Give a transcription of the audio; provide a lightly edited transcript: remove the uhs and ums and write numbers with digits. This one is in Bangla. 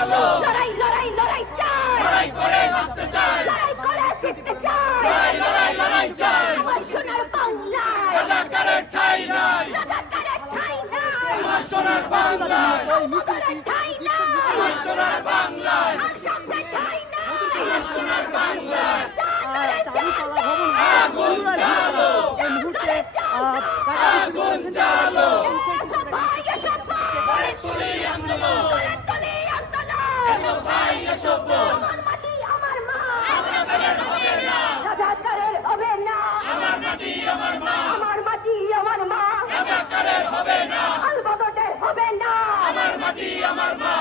চালো লড়াই লড়াই লড়াই চাই লড়াই করে বাঁচতে চাই লড়াই করে জিততে চাই লড়াই লড়াই লড়াই চাই আমার সোনার বাংলায় রাজাকারের ঠাই নাই রাজাকারের ঠাই নাই আমার সোনার বাংলায় রাজাকারের ঠাই নাই আমার সোনার বাংলায় আসামের ঠাই নাই আমার সোনার বাংলায় আগুন জ্বালো আগুন জ্বালো সবাই এসব গড়ে তুলি আন্দোলন এসো ভাই এসো বোন আমার মাটি আমার মা রাজাকারের হবে না রাজাকারের হবে না আমার মাটি আমার মা আমার মাটি আমার মা রাজাকারের হবে না আলবদরের হবে না আমার মাটি আমার মা